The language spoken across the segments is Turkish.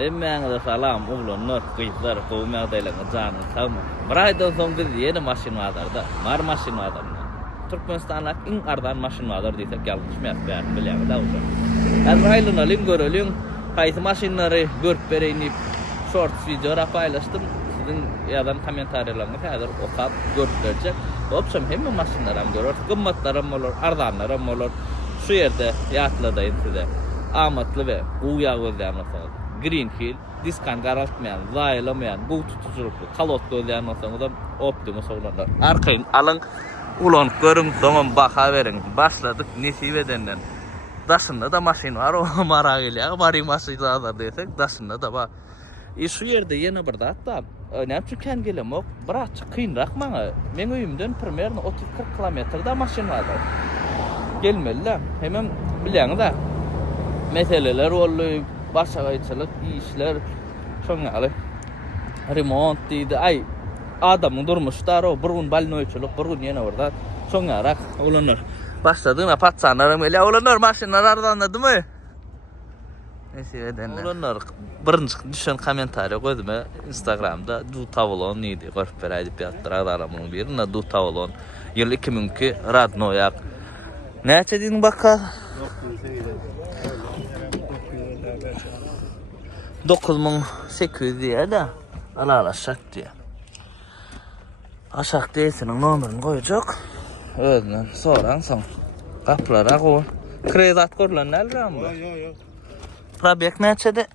Emmeňe salam uglanlar, gyzlar, gowmy adaýlaryň janyny sagma. Bir aýdan soň biz ýene maşyn wadarda, mar maşyn wadar. Türkmenistan'da en ardan maşyn waдар diýsek ýalňyşmaz bäň bilýär da uşa. Elraýlyna lin görelim, haýsy maşynlary görüp bereýinip short video paýlaşdym. Sizin ýazan kommentariýalaryňy häzir okap görüp Opsam hemme maşynlaram görür, gymmatlaram bolar, ardanlaram bolar. Şu ýerde ýatladyň size. Amatly we uýa gözlämäsiňiz. Green Hill, diskan garaltmayan, zaýlamayan, bu tutuculuklu, kalot gözlämäsiňiz Optimus oglanlar. Arkaýyn alyň, ulan görüň, doňam baha beriň. Başladyk nesip edenden. Daşynda da maşyn bar, o marag elýär. Bari maşynlar diýsek, daşynda da bar. Şu ýerde ýene bir datda näçüken gelemok, biraz kynrak maňa. Men öýümden primärno 30-40 kilometrda maşyn bar. Gelmeliler. Hemen bilýäňiz-de. Meseleler bolýar, başagaýçylyk, işler, şoňaly. Remont diýdi. Ay, adamyň durmuşdary o bir gün balnoýçylyk, bir gün ýene birde şoňarak oglanlar. Başladyna patsanlarym ele oglanlar maşynlar ardandymy? Nesip edenler. Oglanlar birinji düşen kommentariýa goýdum Instagramda du tawlon diýdi. Görüp beräýip ýatdyr adamyň birine du tawlon. Ýyl 2002 radnoýak. Näçe diýin baka? 9800 diýär-de. Alalaşak diýär. Aşak diýsiniň nomerini goýjak. Özünden soran soň gaplara goý. Kredit görülen elbämi? Ýok. Probek näçede?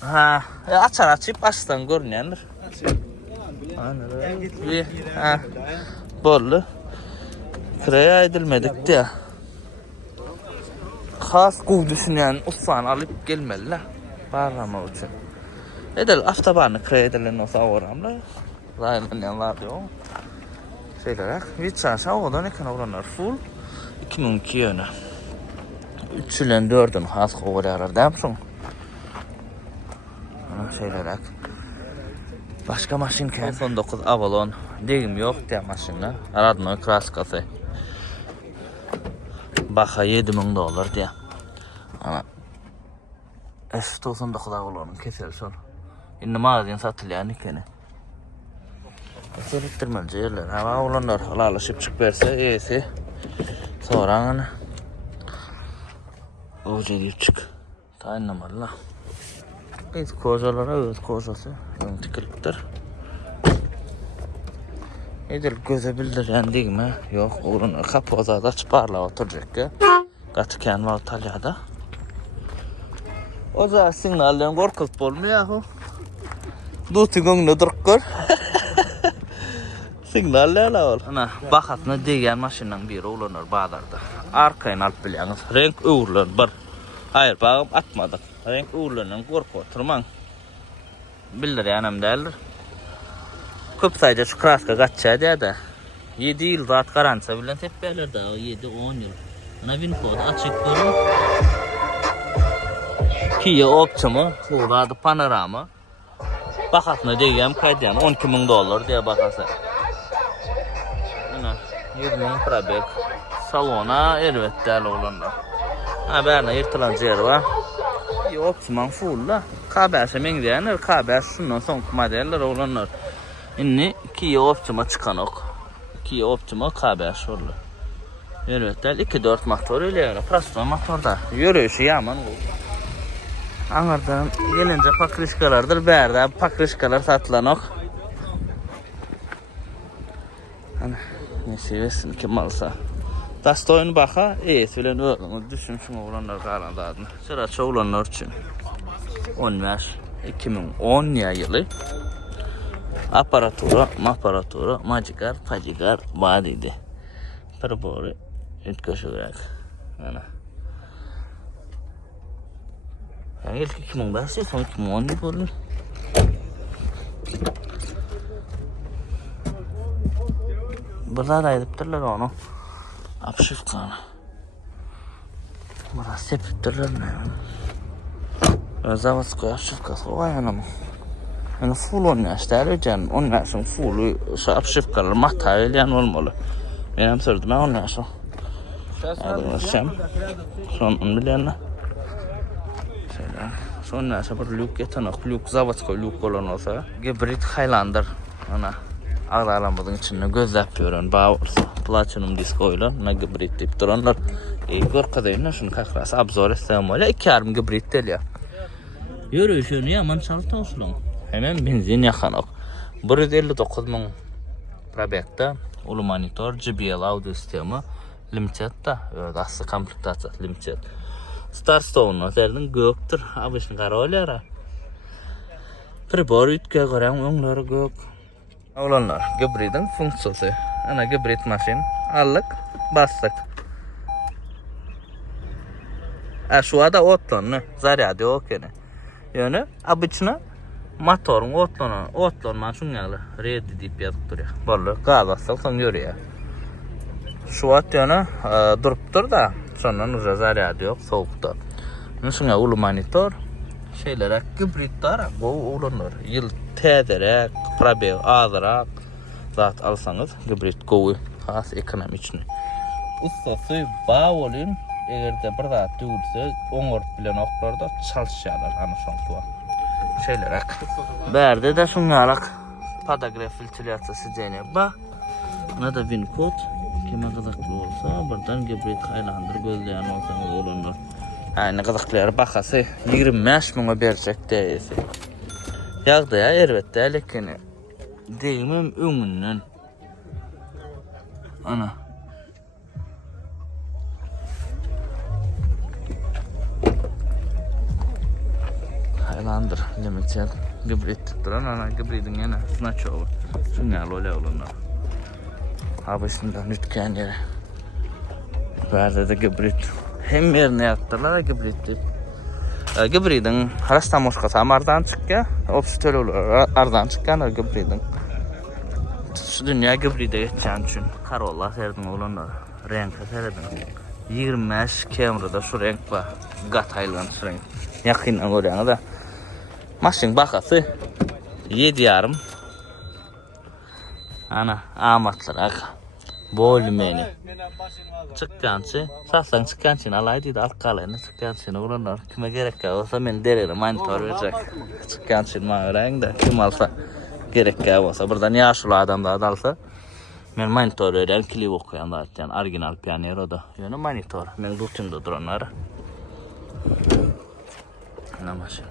Ha, açar açyp başdan görünýändir. Ha. Bolly. Kreye edilmedik diye. Has kuv düşünýän ussan alyp gelmeliler. Barlama üçin. Edel avtobany kreye edilen olsa oramla. Zaýlanýanlar ýok. Şeýlerak, wiçaşa odan eken oglanlar full 2002 ýöne. 3 ile 4'ün has goýarar dämsiň. Ana şeýlerak. Başka maşyn ken 19 Avalon degim ýok diýär maşynlar. Radnoy kraskasy. Baha $7,000 diýär. Ana S99 Avalonyň kesel şol. Indi magazin satylýan ikeni. Sürütdirmeli yerler. Ama olanlar alalaşıp çık berse iyisi. Sonra o deyip çık. Taýynlamaly. Biz kojalara öz kojasy tikilipdir. Edil göze bildirýän diýme, ýok, onuň kapozada çyparlap oturjak. Gaçkan we talyada. O da signalden gorkup bolmaýar. Duty göňüne durup gör. Signaller ol. Ana bakatna degen maşynyň biri ulanır bazarda. Arkaýyn alyp bilýäňiz. Renk öwürler bir. Haýır, bagym atmadyk. Renk öwürlerinden gorkup oturmaň. Bildirýänem däldir. Köp saýda şu kraska gatça diýär-de. 7 ýyl zat garansiýa bilen tepberler da 7-10 ýyl. Ana win kod açyk görün. Kia Optima, Ford Panorama. Bakatna degen kaýdýan $12,000 diýär bakasy. 100.000 probek. Salona elbetde olanlar. Ha bärne ýyrtylan yer bar. Optimal full da. Kabärse meň diýenler, kabär şundan soňky modeller olanlar. Inni Kia Optima çykanok. Kia Optima kabär şollar. Elbetde 2-4 motor elýär. Prosto motorda. Ýöreýüşi ýaman bu. Aňardan gelince pakrişkalardyr, bärde pakrişkalar satylanok. Ana nesivesini kim alsa. Dastoyun baka, bilen öğrenir. Düşünsün oğlanlar qalandı adını. Sıraça oğlanlar üçün. 10 yaş, 2010 ýyly. Aparatura, majigar, pajigar, badiydi. Bir boru, ütköşügrek. Ana. Yani ilk 2005 ýyl, son 2010 ýyl bolur. Burada da edipdirler onu. Apşifkana. Burada sepipdirler ne? Zavatskoy apşifkası o yanım. Yani full 10 yaşlar öcen 10 yaşın full şu apşifkalar materyal olmalı. Benim sürdüm 10 yaşım. Adım Şem. Son 10 bilenler. Sonra bir lük getinek, lük zavatska lük bolan olsa, Hybrid Highlander ana ağlamadığın içinde gözlep görün, bağırsa, Platinum diskoyla, na Hybrid deyip duranlar. Gorkadayın, şunu kakrası abzor etsem öyle, 2,5 Hybrid del ya. Yürüyüşünü yaman çaltı olsun. Hemen benzin yakanak. 159.000 probekta, ulu monitor, JBL audio sistemi, limited da, öyle aslı komplektatsiya limited. Starstone'un serden göktür, abişin qara olyara. Pribor ütke gören öňleri gök. Olanlar, Hybrid'in funksiyası. Ana Hybrid maşin, allık, bastık. Şu ada otlon, zaryadi okene. Yani, abıçına motorun otlonman şunyalı, ready deyip yazıp duruyor. Bollu, gaz bassak son görüyor. Şu at yana durup dur da, sonra uzun zaryadi yok, soğukta. Şuna ulu monitor, şeyler Hybrid'lar, bu ulanır. Yıl tederek, probel ağdırak, zat alsanız Hybrid go'u, has ekonomi için. Ustası bağ olun, eğer de bir zat dürse, oňor bilen oklarda çalışýarlar, ana şonsuwa. Şeyler berde de şunalak, padagraf filtrasyası jene ba, nada win code, kime gazaklı olsa, birden Hybrid Highlander gözleyen olsanız olunur. Aynı gazaklılara bakası 25 miňe berjek deyesi. Ýagdaýa elbetde lekin deýmem öňünden. Ana. Highlander limited Hybrid duran ana Hybridin yana znaçowy. Şuňaly ole olanlar. Abysyndan ütken ýere. Berde de Hybrid. Hem yerine yaptılar Hybrid deyip. Hybridin Rastamoşka samardan çıkka, opsitol olur. Ardan çıkkan Hybridin. Şu dünya Hybrid'e geçen için Corolla serdin olanlar. Renkle serdin. 25 Camry'da şu renk var. Gataylan şu renk. Yakından görüyorsunuz da. Maşin bakası 7,5. Ana amatlar bolmeni. Çıkkançı, saslan çıkkançın alaydı da alkalayını çıkkançın uğranlar. Kime gerek olsa men derere monitor verecek. Çıkkançın mağarayın da kim alsa gerek olsa. Buradan yaşlı adam da alsa men monitor veren klip okuyan da yani orijinal piyanero da. Yani monitor. Men rutinde duranlar. Ne maşin.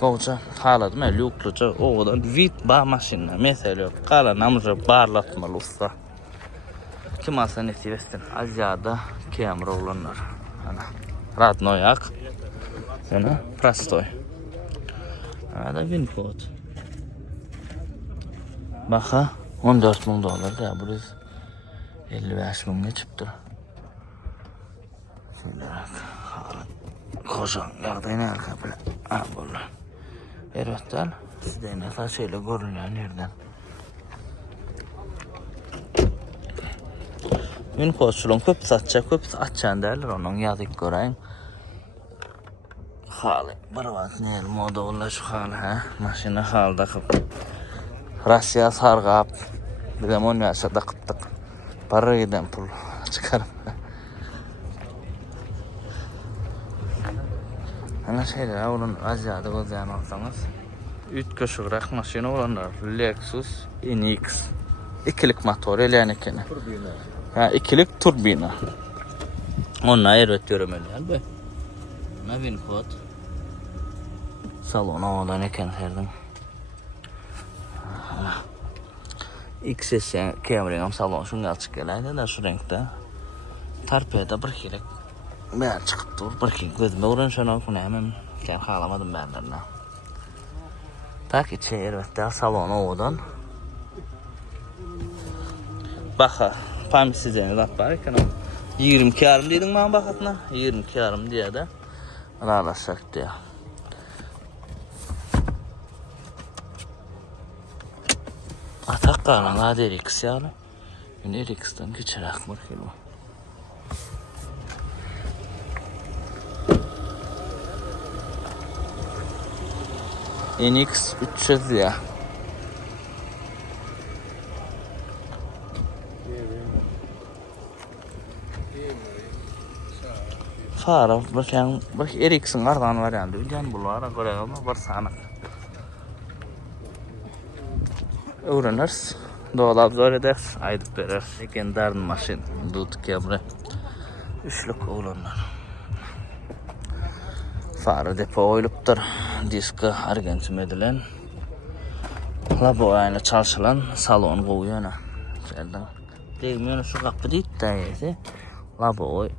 Koca haladı men lukluca oğlan vit ba maşinna mesela kala namıza barlatmalı usta. Kim alsa nesivestin Azyada Camry olanlar. Ana Radnoyak. Ana Prastoy. Ada Winford. Baxa $14,000 da burası 55,000 geçipdir. Şöyle koşan yağdayın arka bile. Ha böyle. Eretler sizden ne şeyle görünüyor nereden? Ün koşulun köp satçan derler onun yazık göreyim. Hali barvat ne moda ola şu hal ha maşina halda Rusya sargap bir zaman yaşa daqıttık. Para giden pul çıkarım. Ana şeyler onun Azyada gözleyen olsanız 3 köşürak maşina olanlar Lexus NX 2'lik motor eleyenekene. Ha 2'lik turbina. Onun ayrıt göremeliler be. Mavin kod. Salona olan eken serdim. XS Camry'nin salon şunu açık gelaydı da şu renkte. Tarpeda bir kelek. Ben çıkıp dur bir kelek gözüme uğran şuna okunu hemen ken halamadım benlerine. Tak içe elbette salona oğudan. Baka pamir sizden laf var iken 22,5 dedim bana bakatına 22,5 diye de aralaşak diye. Atak kalan hadi RX yani. Yine RX'den geçerek bakayım. NX 300 ya. Fara bakın bak Ericsson ardan var yani. Bilgen bulara göre ama bir sana. Öğreniriz. Dolap zor eder. Aydıp verir. Legendarın maşin. Dut kemre. Üçlük oğlanlar. Fara depo oyuluptur. Diska argentim edilen. Labo ayna çalışılan salon koyuyor ana. Şerden. Değmiyor şu kapı değil de labo oy.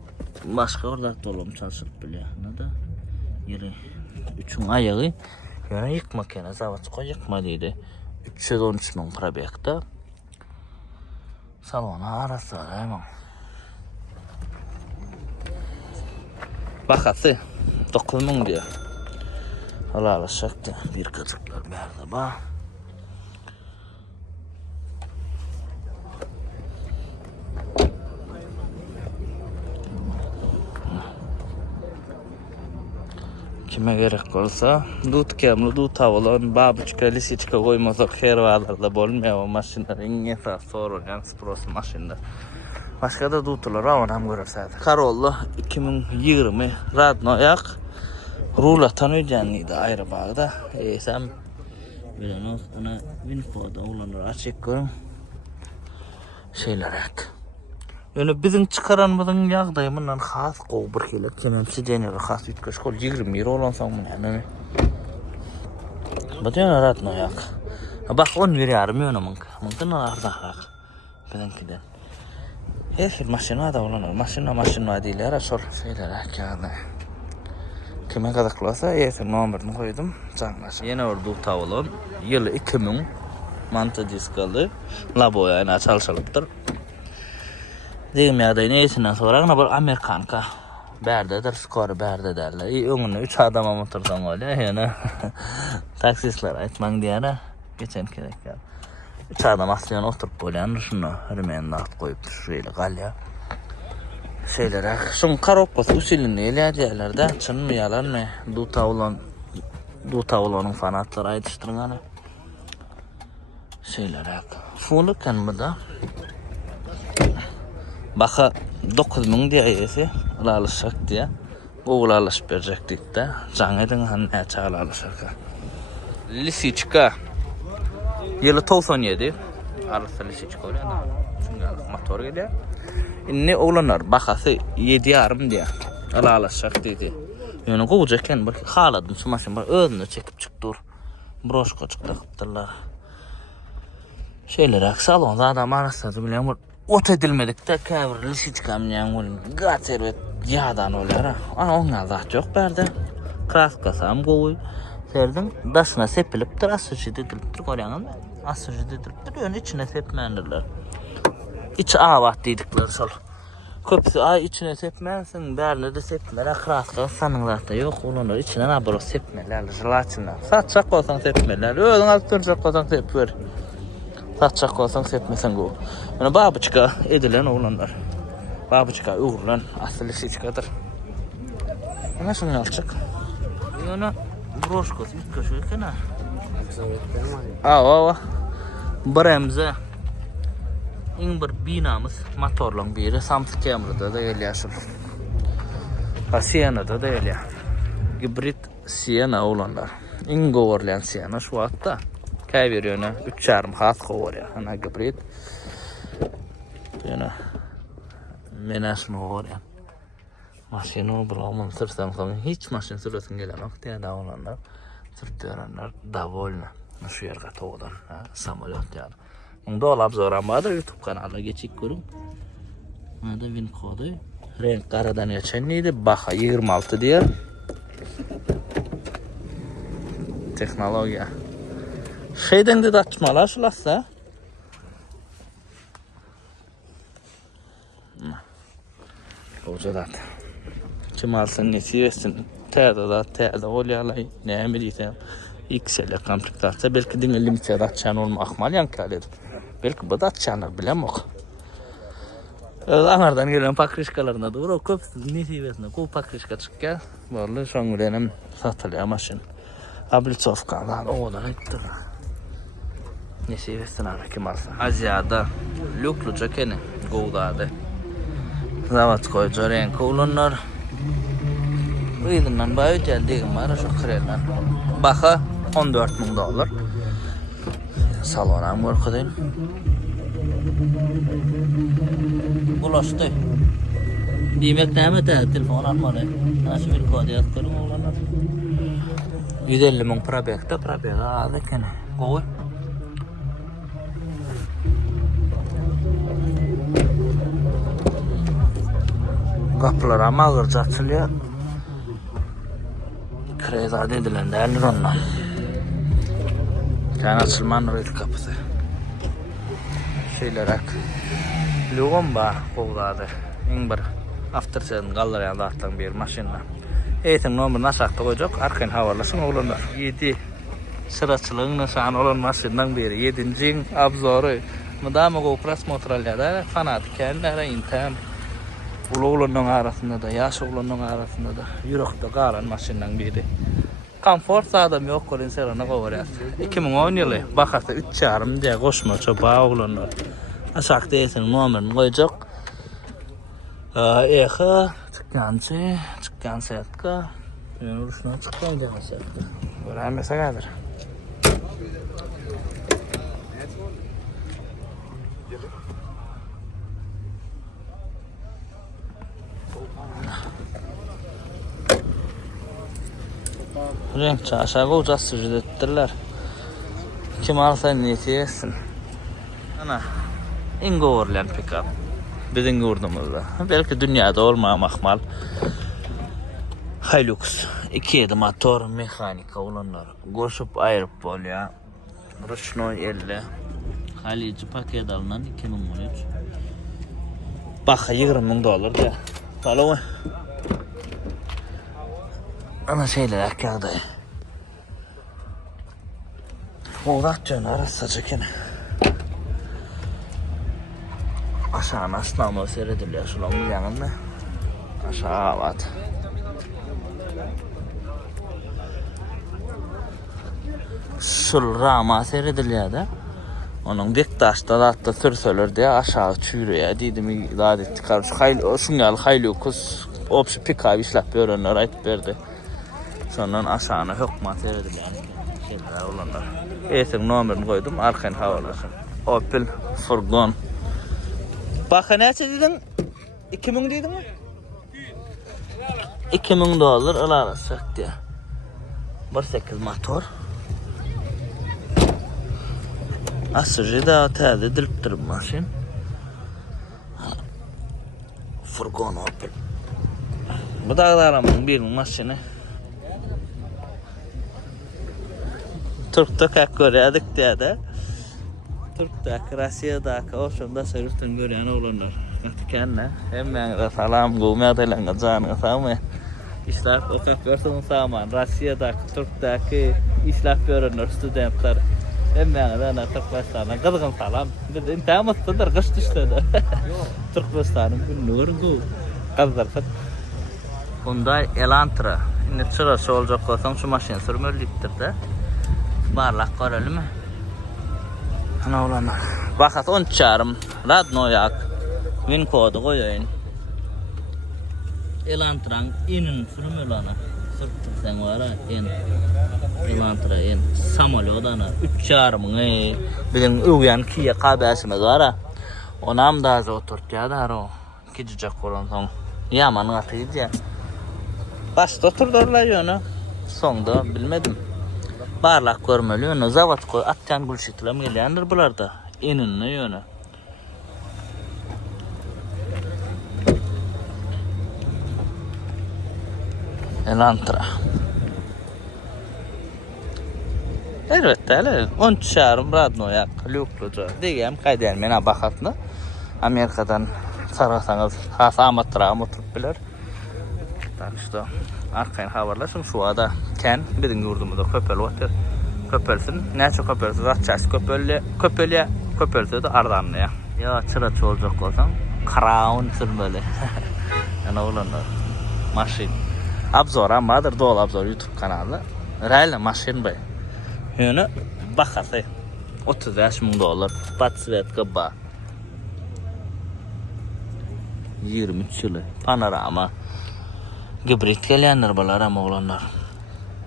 Başka orada dolum çalışıp biliyor. Ne da? Yeri. Üçün ayağı. Yani yıkma kene. Zavat koy yıkma dedi. 313 bin probekta. Salona arası var hemen. Bakası 9 bin diyor. Allah alışacaktı. Bir kızıklar bir yerde bak. Kime gerek olsa dut kemli dut tavlan babuçka lisiçka koymasak her varlarda bolmuyor o maşinler en esas sorulgan spros maşinler. Başka da dutlar avanam görürsen. Karollu 2020 radnoyak rulatan ödeniydi ayrı bağda. Sen bilen ona Winfo'da olanlar açık görün. Şeyler et. Yani bizim çıkaranımızın yağdayımından xas qoğbur kelir. Kememsi denir xas bitkoş kol 20 euro olan sanmın yani. Bu da rahat noyak. Bak 10 veriyorum yana mınk. Mınkın arzaq. Bizimkiden. Her maşina da olan maşina değil ara sol şeyler akada. Kime kadar klasa yeter numaranı koydum. Canlaş. Yine ordu tavlon yılı 2000 mantı diskalı labo yani çalışılıptır. Diyeyim ya da neysinden sonra bir Amerikanka berdedir, skoru berde derler. Önüne 3 adama otursan öyle yani. Taksistler aytman diyene geçen kerek ya. 3 adam aslında oturup böyle şunu rümenine at koyup şurayla galya. Şeylere şun karokkosu usulünü ele derler çın mı yalan mı? Duta olanın fanatları aytıştırganı. Şeylere fulken mi da? Baka 9000 diye yesi alışacak diye. Google alışıp verecektik de. Can edin ne çağla alışacak. Lisiçka. Yılı 97. Arası Lisiçka oluyor da. Çünkü motor geliyor. Ne olanlar bakası 7 yarım diye. Alışacak dedi. Yani kovacakken bir haladım şu maşın var. Özünü çekip çıktı. Broşka çıktı kıptırlar. Şeyler salon adam arasında bilen ot edilmedik de kavr Lisiçkam yani gater ve yadan olar. Ana ona da çok berdi. Kraskasam goy. Serdim daşına sepilip asıcı dedilip koyanın. Asıcı dedilip yani içine sepmendiler. İç avat dedikleri sol. Köpsü ay içine sepmensin, berne de sepmeler kraska sanınlar da yok olanlar içine nabro sepmeler, jelatinler. Satçak olsan sepmeler, özün altıracak olsan sepver. Satçak olsan sepmesen go. Yani babuçka edilen oğlanlar. Babuçka uğurlan asıl Lisiçkadır. Ama şunu alçak. Yani broşkos bitkoş ülkene. Ava. Bremze. İn bir binamız motorlan biri Samsung Camry'da da öyle yaşır. Siena'da da öyle. Hibrit Siena oğlanlar. İn govorlayan Siena şu hatta. Kay veriyor ne? 3,5 hat kovar ya. Ana hibrit. Yani menaşın kovar ya. Maşını bulamam sırttan sonra hiç maşın sürüyorsun gelen vakti da olanlar. Sırtıyorlar davolna. Şu yerga toğdan. Samolyot yani. Dolap zoramadı YouTube kanalına geçik görün. Burada win kodu. Renk karadan geçenliydi. Baka 26 diye. Teknoloji. Şeyden de açmalar şulasa. Hocadan. Kim alsın nesi versin. Terde olayalay. Ne mi diyeceğim. XL komplektasyon belki de limiter açan olmak akmal yankaledir. Belki bu da açanlar bilemok. Anardan gelen pakrişkalarına doğru köpsüz nesivesine ko pakrişka çıkka. Vallahi şu an gülenim satılıyor maşın. Ablitsovkalar oğlan ettir. Nesivesine ara kim alsa. Asya'da lukluca kene Goğda'da. Zavatskoy renk olanlar. Buyurundan bayi geldiğim var şu krelden. Baxa $14.000. Salonam korkudayım. Bulaştı. Demek neyme de telefon almalı. Nasıl bir kod yazıklarım olanlar. 150.000 probekta adı kene. Koy. Kapılar ama ağırca açılıyor. Krezar dedilen değerler onlar. Yani açılman oraydı kapısı. Şeylerak. Lüğüm var kovladı. İn bir aftersen galeriya dağıttan bir maşinla. Eğitim numarını aşağıda koyacak. Arkayın havalasın oğlanlar. 7 sıraçılığın şan olan maşindan biri. 7. abzoru. Mıdama GoPro's motoralyada fanatik kendilere intem. Ulu oğlanın arasında da, yaş oğlanın arasında da yürekte qalan maşindan biri. Komfort sağlam yok kolin serana kovaryası. 2010 yılı bakarsa 3,5 diye koşma çoba oğlanlar. Aşağıda eğitim numarını koyacak. Çıkan seyahatka. Yani uruşuna çıkan diye seyahatka. Öğrenmese kadar. Renk aşağı ucaz sürücü ettirler. Kim alsa niyeti yesin. Ana. İngo orlan pick-up. Bizim yurdumuzda. Belki dünyada olmamak mal. Hilux. 2.7 motor mekanika olanlar. Koşup ayırıp bolya. Ruşnoy 50. Halici paket alınan 2013. Bak $20.000 ya. Falan. Ana şeyler akılda. Oğlak canı arası çekin. Aşağı nasıl seyrediliyor şu longu yanında. Aşağı avat. Şul rama seyrediliyor da. Onun dik taşta da hatta sürsölür diye aşağı çürüyor. Dedim idare ettik. Şungal Hilux opsi pick-up işlep öğrenler ayıp verdi. Sonra aşağına hükma seyrediliyor. Şeyler olanlar. Eğitim numarını koydum. Arkayın havalasın. Opel furgon. Bakın ne dedin? 2.000 dedin mi? $2.000 alarsak diye. 1.8 motor. Asırcı da telde diliptir bu maşin. Furgon Opel. Bu dağlarımın bir maşini. Türk'te görüyorduk diye de. Türk'te, Rusya'da, oşunda sırtın görüyen olanlar. Kendine hem yani salam gümeye delenga canı sağmı. İşler o kapıyorsun sağman. Rusya'da, Türk'teki işler görünür studentler. Hem yani de Türkmenistan'a kızgın salam. Dedim tamam sınır kış düştü. Türkmenistan'ın bir nurgu kazdırsın. Hyundai Elantra. Şimdi sırası olacak olsam şu maşin sürmeliliktir de. Barlak görelim mi? Ana olanlar. Bakat 13,5 Radnoyak. Win kodu koyayım. Elantra'nın inin sürmülana. Sırtı sen var ha in. Elantra in. Samolyodana 3,5 bizim uyan Kia KBS'imiz var ha. Onam da az oturtya da o. Gidecek olan son. Yaman atıydı ya. Başta oturdurlar yönü. Sonda bilmedim. Barlak görmeli yönü. Zavat koy. Atyan gülşitlam geliyendir bularda. İninli yönü. Elantra. Elbette öyle. 13,5 Radnoyak. Lükluca. Diyeyim kaydelmene bakatlı. Amerika'dan sararsanız hasamattıra oturup bilir. Tak işte. Arkayın haberleşin şu anda ken bizim yurdumuzda köpel var. Köpelsin. Ne çok köpelsin? Ratçaş köpelse de ardanlıya. Ya çıraç olacak olsam Crown sürmeli. Yani olanlar. Maşin. Abzor amadır doğal abzor YouTube kanalı. Rayla maşin bay. Yani bakarsa $30,000 подсветка ба. 23 yılı. Panorama. Gibrit gelyenler balar ama olanlar.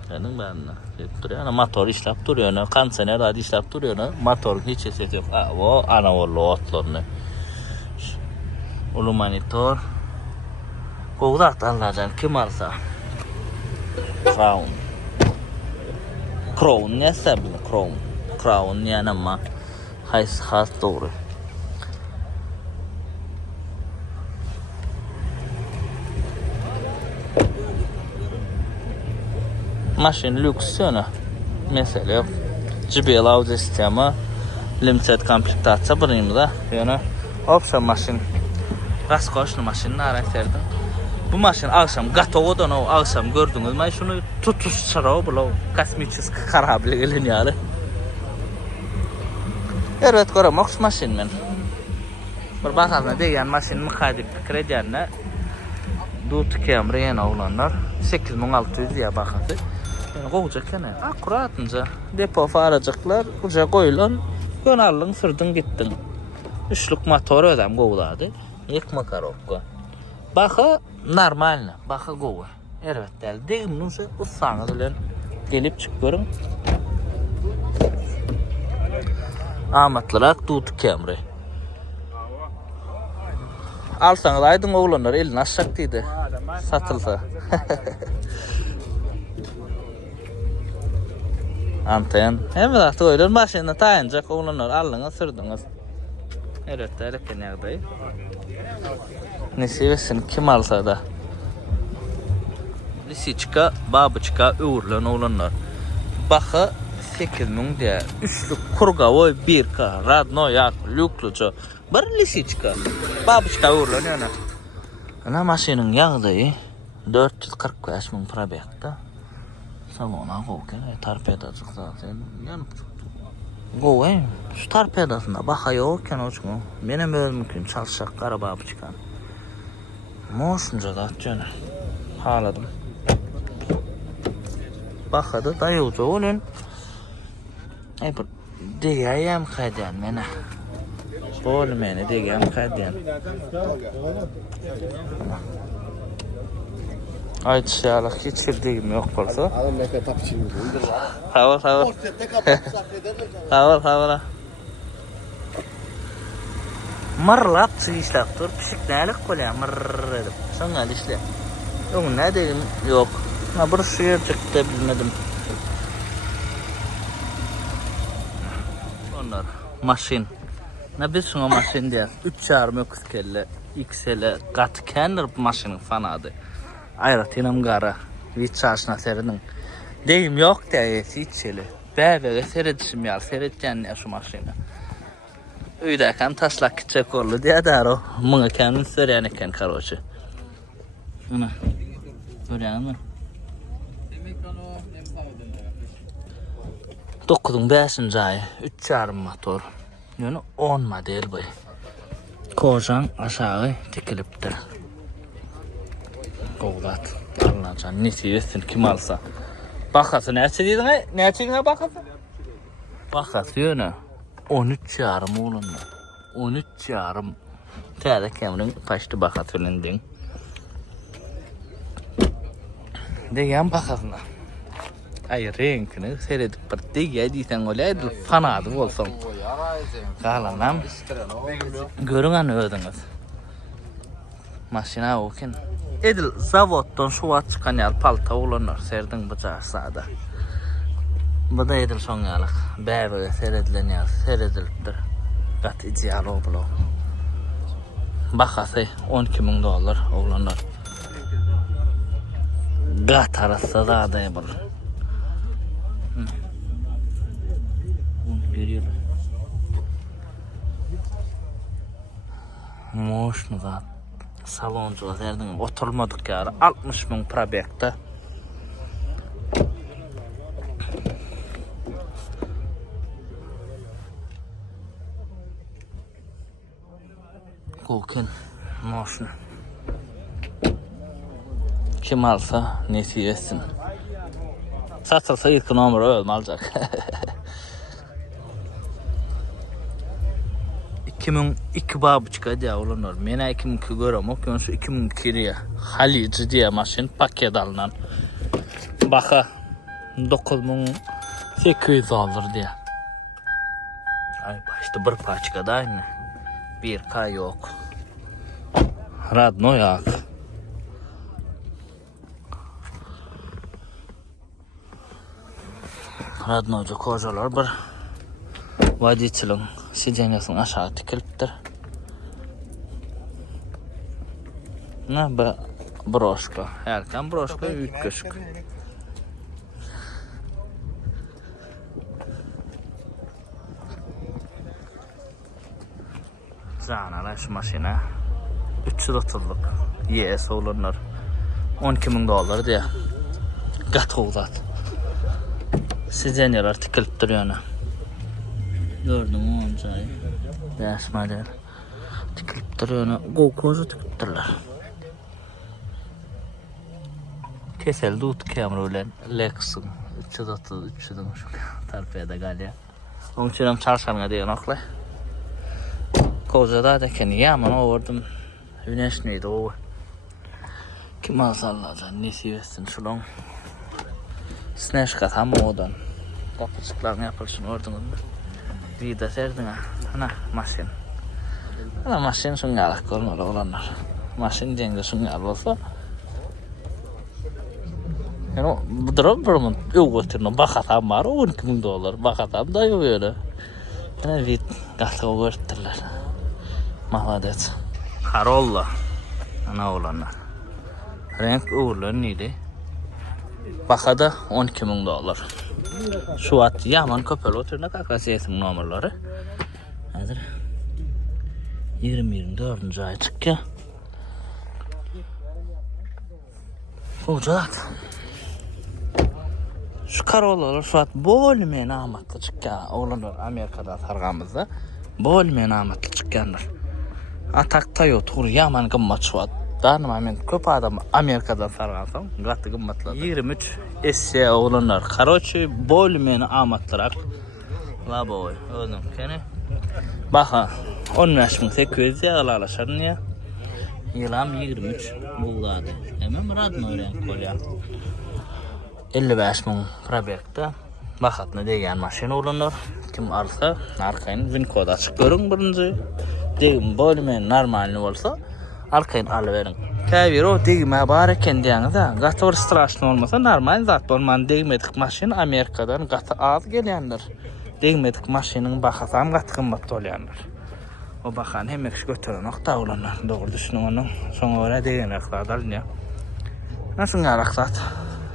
Benim ben duruyor ana motor işlep duruyor ana kansener hadi işlep duruyor ana motor hiç ses yok. O ana orlu otlarını. Ulu monitor. Kovdak anlacan kim alsa. Crown ne sebbi Crown. Crown yani ama has doğru. Maşin lüks yana. Mesela JBL audio sistemi limited komplektatsiya birimda yana opsiyon maşin raskoşlu maşinni araştırdım. Bu maşin akşam gatovodan o akşam gördünüz mü şunu tutuşturao bula kosmический karabil gelin yani. Evet koramox maşin men. Bir bakalım degan maşin mukadip krediyanna Dut Camry yana olanlar 8600 diye bakatı. Yani koyacak yani. Akuratınca depo faracıklar kuca koyulan yönallın sürdün gittin. Üçlük motor ödem koyuladı. Yıkma karokka. Bakı normal. Bakı koyu. Evet değil. Deyimliyse ıssanız öyle gelip çık görün. Ahmetlirak Dut Camry. Alsanız aydın oğlanlar elini aşaktıydı. Satılsa. Anten. Hem de artık öyle maşinle tayanacak oğlanlar alınız sürdünüz. Evet derken yerdayı. Nesivesin kim alsa da. Lisiçka, babıçka uğurlan oğlanlar. Bakı 8000 diye. Üçlük kurgavoy 1K. Radnoyak, lüklücü. Bir lisiçka. Babıçka uğurlan yani. Ana maşinin yağdayı 445 bin probekta. Salona koyken torpedacık zaten yanıp koy şu torpedasında baka yokken oçmu benim özümkün çalışacak araba çıkan moşunca da atacağını haladım bakadı dayıcı onun bir diyeyim kayden mene bol mene diyeyim kayden Ayçalık hiç bildiğim yok olsa. Adam ne kadar tapçıyım bu. Hava. Hava. Marlap işlep dur. Pişiknelik kolya mırrrr edip. Sonra işle. Yok ne dedim yok. Ha bir şeye çıktı bilmedim. Onlar maşin. Ne biz şuna maşin diye. 3.9 kelle XL kat kendir maşinin fanadı. Ayratinam gara viçaşna serinin deyim yok diye hiççeli bebe seyredişim ya seyredeceğin ya şu maşını öydəkan taşlak küçük oldu diye der o mına kendin söyleyeniken karoçu ana söyleyenim mi 9'un 5. ayı 3.5 motor yani 10 model bu kocan aşağı tikiliptir Kovdat. Allah'can netiyesin kim alsa. Bakası ne açıydın ha? Ne açıydın bakası? Bakası yönü. 13 yarım oğlum. 13 yarım. Teyze Camry'nin paştı bakası önündün. Deyen bakasına. Ay renkini seyredip bir diye diysen öyleydi. Fanadı olsun. Kalanam. Görün anı ödünüz. Maşina okin. Edil zavoddan şu at çıkan yal palta olanlar serdin bıçağı sağda. Bu da edil son yalık. Bebe seyredilen yal seyrediliptir. Kat ideal oblo. Bakası $12.000 olanlar. Gat arası da adayı bulur. Görüyorlar. Moşnu da. Saloncular yerden oturmadık yani 60 bin probekta. Kokin moşun. Kim alsa nesiyesin. Satılsa ilk numara ölüm alacak. 2002 babuçka diye olanlar. Mena 2002 görüm. Okyon şu 2002 diye. Halici diye maşin paket alınan. Baka 9800 alır diye. Ay başta bir paçka da aynı. 1K yok. Radno yak. Radnoca kocalar bir vadicilik sicenyasının aşağı tikiliptir. Ne be broşka. Erken broşka yük küçük. Zanara şu maşine 330'luk YS olanlar $12,000 diye gatuvzat. Sizenyalar tikilip duruyor ona. Gördüm o onca. Yaş model tikilip duruyor ona. Gokozu tikilip dururlar. Kesel dut kamera Lexus 330 330 tarpaya da galya. Onun için çalışanına diye nokla. Kozada da kendi yaman ovurdum. Güneş neydi o? Kim alsallaca nesi versin şulon. Sneş katam odan. Kapıcıklarını yapılsın ordunuz mu? Vida serdin ha. Ana maşin. Ana maşin şungalık olmalı olanlar. Maşin denge şungalı olsa. Yani bu durum burumun öğütürünü bakatam var $12,000. Bakatam da yok öyle. Yani vid katı öğütürler. Mahvadet. Karolla. Ana olanlar. Renk uğurları neydi? Bakada $12,000. Şu at yaman köpel oturuna kakası yetim numaraları. Hazır. 20-24. ay çıkıyor. Kocalat. Şu Karollalar şu at bolmeyen amatlı çıkıyor. Oğlanlar Amerika'da targamızda. Bolmeyen amatlı çıkıyorlar. Atakta yotur yaman gımmat şu at. Danma men köp adam Amerika'dan sargansam gatı gımmatlar. 23 SC oğlanlar. Karoçi bolmeyen amatlırak. La boy. Oğlum kene. Baka 15.800 ya alalaşarın ya. Yılam 23 bulgadı. Hemen radno renk kolya. 55.000 probekta. Bakatna degen maşin oğlanlar. Kim alsa arkayın win kod açık görün birinci. Degim bolmeyen normalini olsa arkayın alıverin. Käbir o degime bar eken diýäňiz-ä. Gaty bir straşny olmasa normal zat bolman degmedik maşin Amerikadan gaty az gelýänler. Degmedik maşynyň bahasam gaty gymmat bolýanlar. O bahan hemek götüren nokta olanlar. Doğru düşünün onu. Soňa göre degen aklar ya. Nasıl garaklat?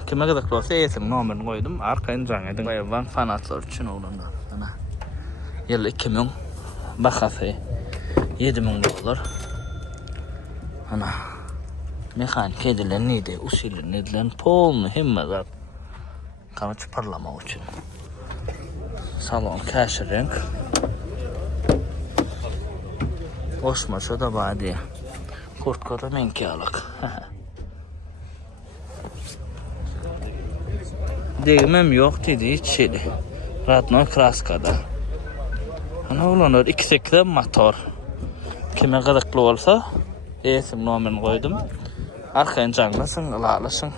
Kime kadar olsa esim numaryny koydum. Arkayın jaňydyň baýan fanatlar üçin olanlar. Ana. Ýyl 2000 bahasy $7,000. Ana. Mekanik edilen neydi? Usulün edilen polnu himme zat. Kanıç parlamak için. Salon kaşır renk. Osmaşo da badi. Kurtka da menki alak. Degmem yok dedi hiç şeydi. Radno kraskada. Ana ulanır 2.8 motor. Kime gıdıklı olsa esim numaryny koydum. Arkayın canlasın, ılalasın.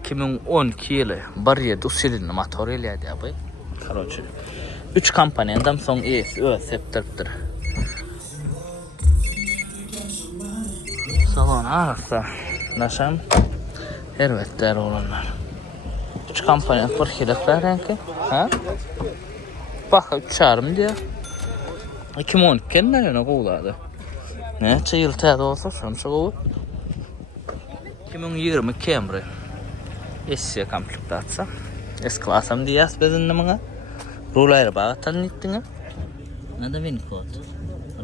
2012 yılı 1.7 usulünü motor eləyədi abi. Karoçu. 3 kampaniyadan son esi öseptirdir. Salon ağırsa naşam hervetler olanlar. 3 kampanya fırkilikler renki. Ha? Bak 3,5 diye. 2012 kendine kovuladı. Ne çayıl tadı olsa şamşa kovul. 2020 Camry. SC komplektatsiya. S-klasam diyas bezinle bana. Rulayla bağa tanıttın. Ne de Vincode.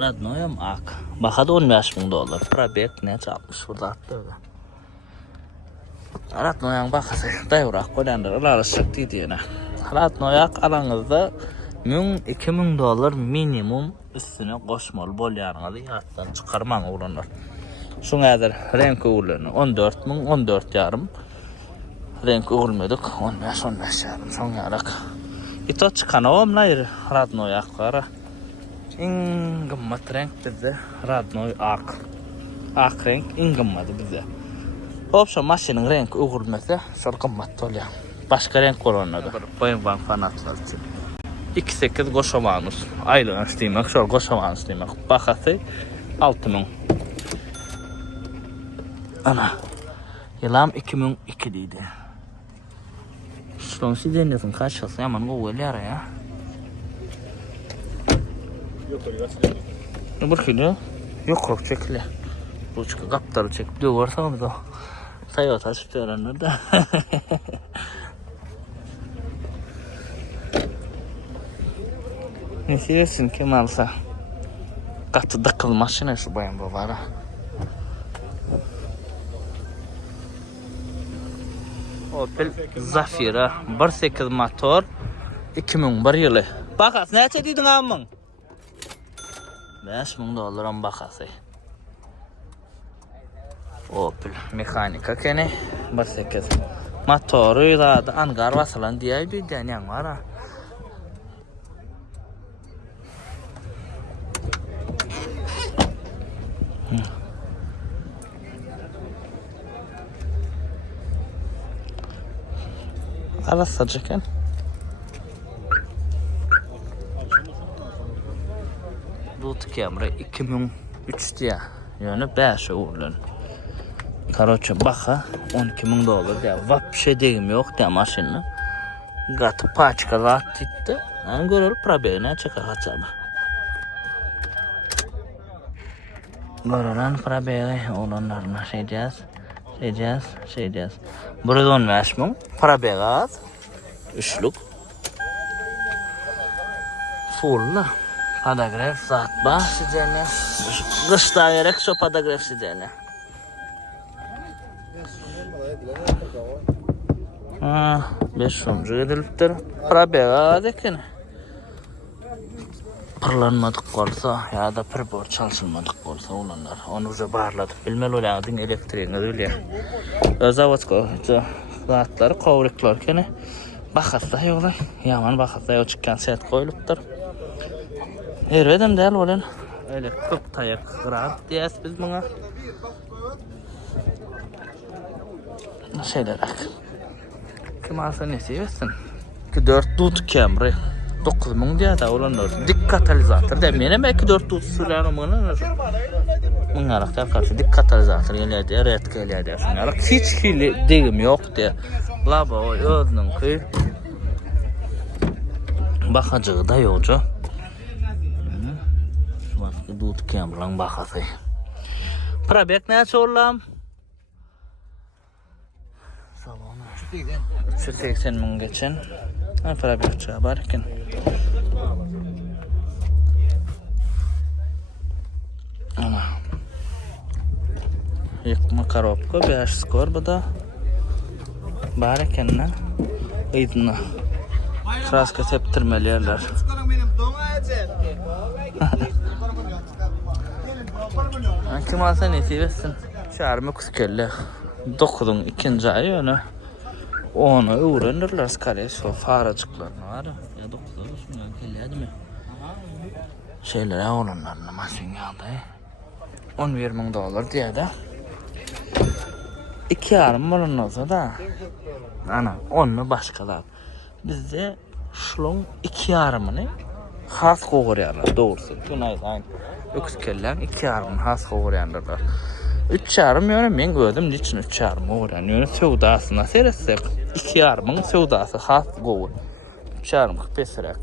Radnoyam ak. Baha da $15,000. Probek ne çalmış burada attırdı. Radnoyam bakası dayurak koyandır. Alarışık diyene. Radnoyak alanızda $2,000 minimum üstüne koşmalı bolýanyňyzy ýatdan çykarmaň olanlar. Şoňadyr renk uğurlaryny 14.000 14,5. Renk uğurmadyk 15,5. Şoňarak. Ito çykanawam naýry radno ýaklara. En gımmat renk bizde Radnoy ak. Ak renk en gımmatı bizde. Hop şu maşının renk uğurmasa şol gımmat oluyor. Başka renk olanları. Boyun van fanatlar için. 2.8 goşamanus. Aylığın isteymek, şol goşamanus isteymek. Bakası 6.000. Ana. Yılam 2002 deydi. Şolun sidendesin kaçılsın yaman o ya. Bir kilo yok çekile. Bu çıkı kaptarı çekip diyor varsanız da. Sayot açıp öğrenir de. Ne diyorsun ki malsa? Katı dakıl maşine şu bayan babara. Opel Zafira 1.8 motor 2001 yılı. Bakas neçe dedin amın? $5.000 bakası. Opel mekanika kene 1.8 motoru da angar basılan diye bir deneyen var ha. Arasacıken Dut Camry 2003 diye yani 5 uğurlan. Karoça baka $12.000 diye vapşe deyim yok diye maşını. Gatı paçka lat gitti. Yani görür probeyine çıkar haçama. Görülen probeyine olanlarına şeyeceğiz. Burada 15.000 probeyine üçlük. Fulla. Padagraf zat bah sizene. Kışta gerek şu padagraf sizene. Ha, 5 sonucu ediliptir. Probeyine dekene. Pırlanmadık olsa ya da pırbor çalışılmadık olsa olanlar onu uca bağırladık bilmeli olayadın elektriğini öyle zavodsko zatları kovriklar kene bakasa yolay yaman bakasa yol çıkan set koyuluptur ervedem değil olan öyle köp tayak kırar diyes biz buna şeyler ak kim alsa ne seversin ki 4 Dut Camry 9.000 diye de olanlar dik katalizatör demeyene belki 4 tut sürer ama bunlar karşı dik katalizatör geliyor diye red geliyor diye şunlar hiç hili deyim yok diye laba o özünün ki bakıcı da yolcu başka Dut Camry'ın bakası probek ne sorlam salonu 380.000 geçen probek çığa barken ana yıkma karopka 5 skor bu da barken ne idna kraska septirmeliyerler kim alsa ne seversin şarmı kuskelle 9'un 2. ayı öne onu öğrenirler skale şu faracıklarını var ya 9'da şundan geldi mi şeyler olanlarına maşın yağdı $10.000 diye de 2 arım olan olsa da ana onu başkalar bizde şunun 2 arımını has koğuruyorlar doğrusu günaydan öküz kellen 2 arımın has koğuruyorlar 3 arım yani ben gördüm niçin 3 arım koğuruyor yani sevdasına seyretsek 2 arımın sevdası has koğur 3 arım 45 lira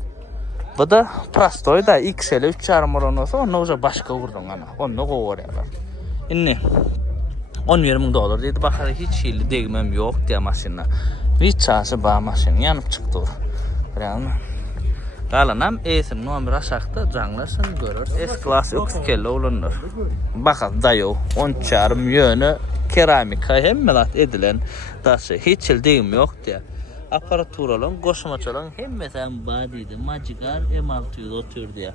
bu da prastoy da ilk şeyle 3 arım olan olsa onu uca başka vurdun ana onu koğuruyorlar inni $10.000 dedi bakar hiç hili değmem yok diye maşinle hiç çarşı bağ maşini yanıp çıktı yani kalanam esim numara aşağıda canlasın görür S-Class X-Kelle olunur bakar dayo 10 çarım yönü keramika hemmelat edilen taşı hiç hili değim yok diye aparatur olan koşmaç olan hem mesela badiydi Magicar M600 otur diye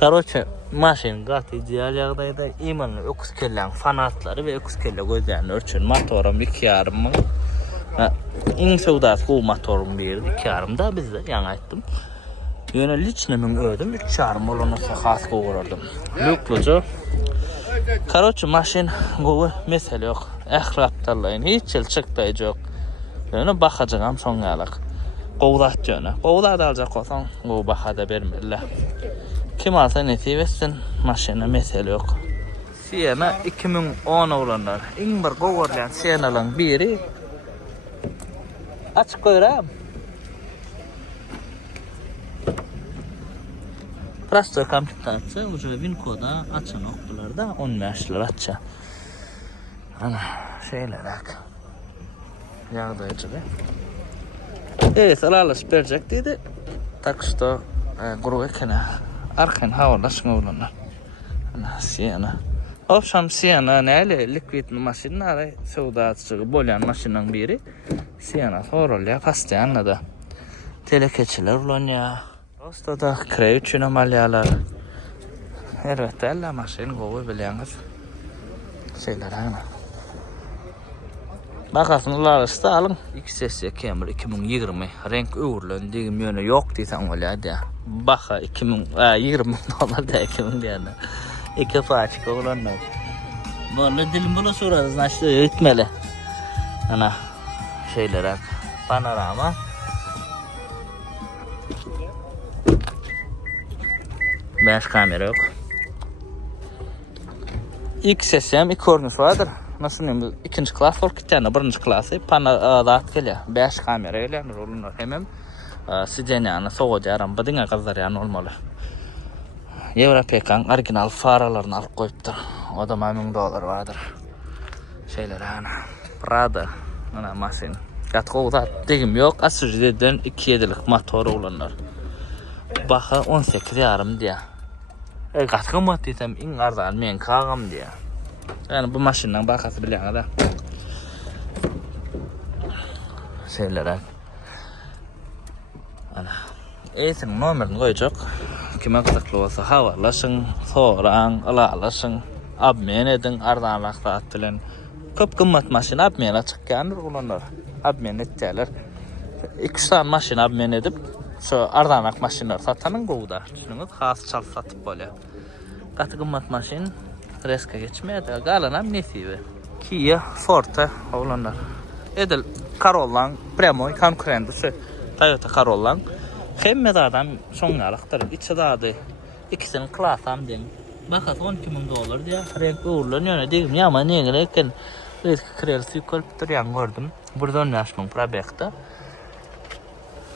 Karoça maşin gayet ideal yağdaydı. İmanın öküz kellen fanatları ve öküz kelle gözlerini ölçün. Motorum 2 arımın. En sevdası bu motorum bir 2 arımda bizde yan ayttım. Yöneliçnemin ödüm 3,5 bolonasa has gowurardım. Lüklucu. Karoçu maşin gowy mesele yok. Ährapdallaýyn hiç el çykdaý jok. Ýöne bakajagam soň ýalyk. Gowdat ýöne. Gowdat aljak bolsaň gowy bahada bermerler. Kim alsa netibetsin maşina mesele yok. Siena 2010 olanlar. Iň bir gowurlan Sienalaryň biri açyk koýram. Prosto kompüterçe ucu win koda açan oktularda 10 yaşlar açça. Ana şeylerak. Ýagdaýjy. Evet, alalas berjek dedi. Tak što guru ekene. Arkan hawalaşyň olanlar. Ana Siena. Opşam Siena näle liquid maşinlary sowdaçygy bolýan maşinaň biri. Siena sorulýa pastiýanada. Telekeçiler ulanýa. Dostada krey üçün amalyalar. Elbette alla maşin gowy bilýäňiz. Şeyler ana. Bakasyn ularysda alyň. XS Camry 2020 renk öwürlendigim ýöne ýok diýsen bolýar. Baka 2020 dolar da 2000 diýende. İki paçka olanlar. Vallahi dilim bula sorarız naşta ötmeli. Ana şeyler panorama. Beş kamera yok. XSM iki kornus vardır. Nasıl diyeyim? İkinci klas ol, iki tane birinci klası. Panorat geliyor. 5 kamera geliyor. Rolunlar hemen. Sideniyanı soğucu aramba dine kazar yani olmalı. Evropakan orijinal faralarını alıp koyuptur. O da $1000 vardır. Şeyler ana. Prada. Ana masin. Katkovda degim yok. Asırcıdan 2.7'lik motoru olanlar. Baxa 18,5 diye. Katkı mı desem in ardan men kağım diye. Yani bu maşından bakası bilýän da. Şeyler ana. Eýsin nomerini goýjak. Kime gydakly bolsa hawalaşyň, soraň, alalaşyň, abmen edin ardanlykda bilen. Köp gymmat maşina abmen açykýandyr ulanlar. Abmen etdiler. 2 tane maşina abmen edip şu ardanak maşinler satanyň gowda. Düşünüňiz, has çal satyp bolýar. Gaty gymmat maşin reska geçmedi. Galanam nesibe. Kia Forte ulanlar. Edil Corolla, Primo konkurenti Toyota Corolla. Hemme adam soňalykdyr. İçi dady. İkisinin klasam diýen. Bakas $12,000 diýär. Renk uğurlanýar diýim ýa-ma näme eken. Biz krelsi kolptur ýan gördüm. Burada 10 ýaşlyň probekda.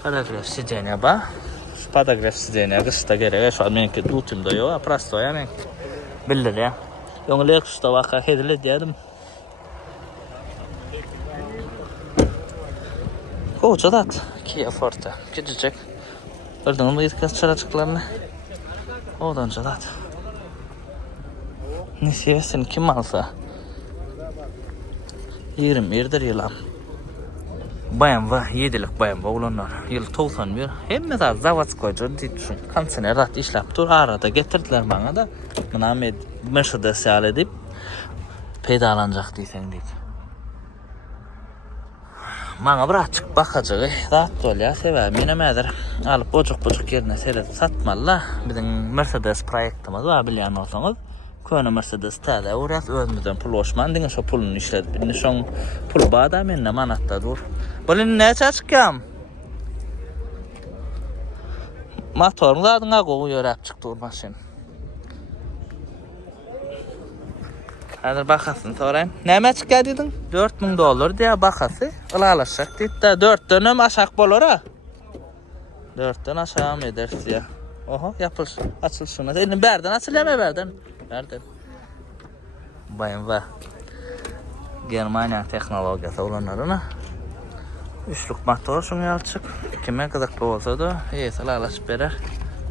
Paragraf sideniya ba. Paragraf sideniya gysda gerek. Şu menki dutumda ýok, prosto ýa-men. Bildir ýa. Ýöňle gysda waka hedile diýdim. Koçadat. Kia Forte. Gidecek. Gördün mü yetkas çaraçıklarını? Odan çadat. Nesiyesin kim alsa? 21'dir yılan. BMW 7'lik BMW olanlar. Yıl 91. Hemme de zavatskoycu düşün. Kansener rat işlep dur. Arada getirdiler bana da. Buna Mercedes edip pedalanacak diýsen diýip. Maňa bir açyk bakajagy zat bolýar, sebäbi menemädir alyp bojuk ýerine seredip satmalylar. Biziň Mercedes proýektimiz bar bilýän bolsaňyz. Köne Mercedes täze uras özümizden pul oşman diňe şo puluny işledip. Indi şoň pul bada menne manatda dur. Bulyny näçe açykam? Motoruny zadyňa gowy ýörap çykdy bu maşin. Hazır bakasın soraýyn. Näme çykýar diýdiň? $4,000 diýär bakasy. Ilalaşak diýdi. 4 dönem aşak bolar ha. 4den aşağı edersiz ya. Oho yapılış. Açılışına. Endi berden açılýar berden. Berden. BMW. Germaniýa tehnologiýasy olanlaryna. 3'lük motor şoň ýalçyk. Kime gydakly bolsa da, ilalaşyp berer.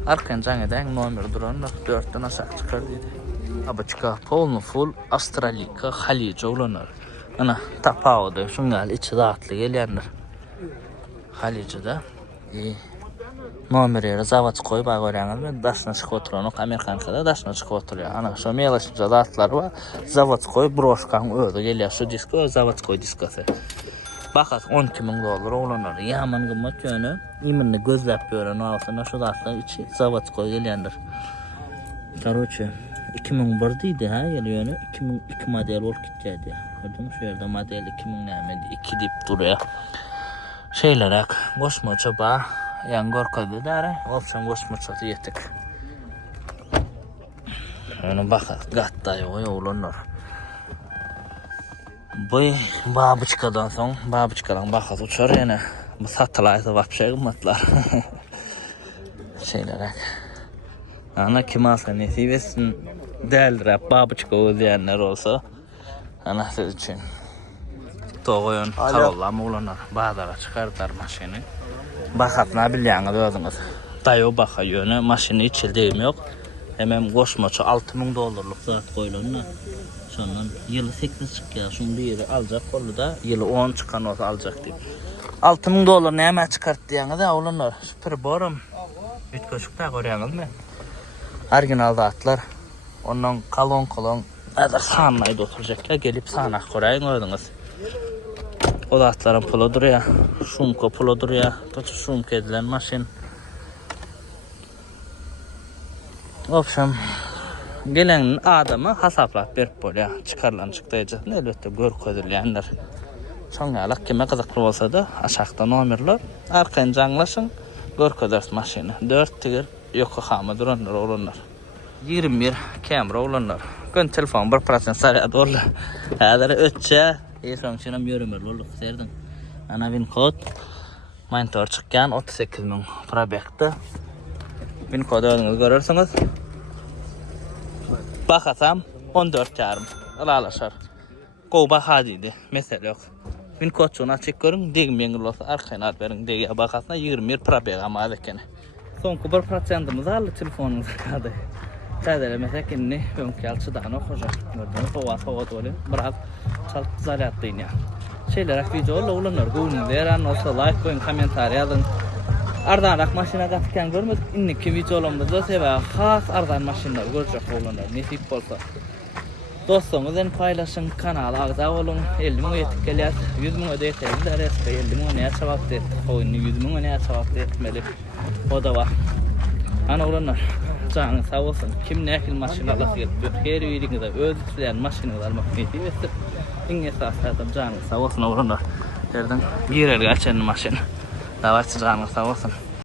Arkanjan eden nomer duran 4den aşağı çykar diýdi. Abaçka polnu full Astralika Halice olanlar. Ana tapawda şungal içi dağıtlı gelýändir. Halice'de nomeri zavat koyup agorýaňyz daşyna çykyp oturan ok Amerikankada daşyna çykyp oturýar. Ana şu meýleşip dağıtlar bar. Zavat koyup broşkaň öýde gelýär şu disko zavat koy diskosy. Bakas 12.000 dolar olanlar. Yaman gymmat ýöne. Iminni gözläp gören wagtynda şu zatlar içi zavatkoy gelýändir. Karoçe 2001 diýdi ha ýöne 2002 model bolup gitjädi. Gördüm şu ýerde model 2002 diýip durýar. Şeylerak goşmaça ba ýan gorkady dara, opşan goşmaça diýetik. Onu bakar, gattay oğlanlar. Bu babuçkadan son, babuçkadan bakas uçar yine. Bu satılaysa vapşa gımmatlar. Şeylerak. Ana kim alsa nesip etsin değildir hep babuçka o diyenler olsa. Ana siz için. Doğuyon karollam oğlanlar. Bağdara çıkardılar maşini. Bakatına bilýäňiz özüňiz. Dayo baka yönü, maşini içildiyim yok. Hemen goşmaça 6.000 dolarlık zat koyulunna. Şondan yılı 8 çıkıyor. Şunu biri alacak kolu da yılı 10 çıkan olsa alacak deyip. 6.000 dolar ne hemen çıkarttı yani da oğlanlar. Süper borum. Üt köşükte görüyorsunuz mu? Orijinalda atlar. Ondan kalon. Adar sahnaydı oturacaklar. Gelip sahnak korayın oydunuz. O da atların pulu duruyor. Şumko pulu duruyor. Tutu şumko edilen maşin. Opşam gelen adamı hasaplap berip bolýar. Çıkarlan çıkdyjak. Elbetde görkezilýändir. Şoňalak kime gyzykly bolsa da aşakda nomerler arkaň jaňlaşyň görkezers maşiny. 4 tigir Yokohama duranlar olanlar. 21 kamera olanlar. Gün telefon 1% sarýa doldy. Häzir ötçe eşoňçynam ýöremer boldyk serdin. Ana win kod monitor çykýan 38.000 probekde. Win kodyňyzy görersiňiz. Bakasam 14.5 alalaşar. Goba hadidi mesele yok. Win kodçuna çek görün degmeň bolsa arkaň at beriň dege bakasna 21 probek amal ekeni. Soňky 1%-ymyz aly telefonumyza kaldy. Täzelemesek inni öňkelçidan okujak. Gördüňiz sowa doly. Biraz çalp zaryatdyň ýa. Şeyler video olanlar göwnüň beran olsa like koyun, komentar ýazyn. Ardanrak maşina gatykän görmedik. Inniki videolarymyzda sebä has ardan maşinlar görjek olanlar nesip bolsa. Dostlarımız en paylaşın kanala agza olun. 50.000 yetip gelýär. 100.000 ödeýär. Respe 50.000 näçe çabap et. Oyunu 100.000 näçe çabap etmeli. O da var. Ana olanlar. Canı sağ olsun. Kim näkil maşinalar gelip her ýerinde öz isleýän maşinalar almak nesip etsin. Iň esasy canı sağ olsun olanlar. Derden bir ýerge açan maşina. Davatçı canı sağ olsun.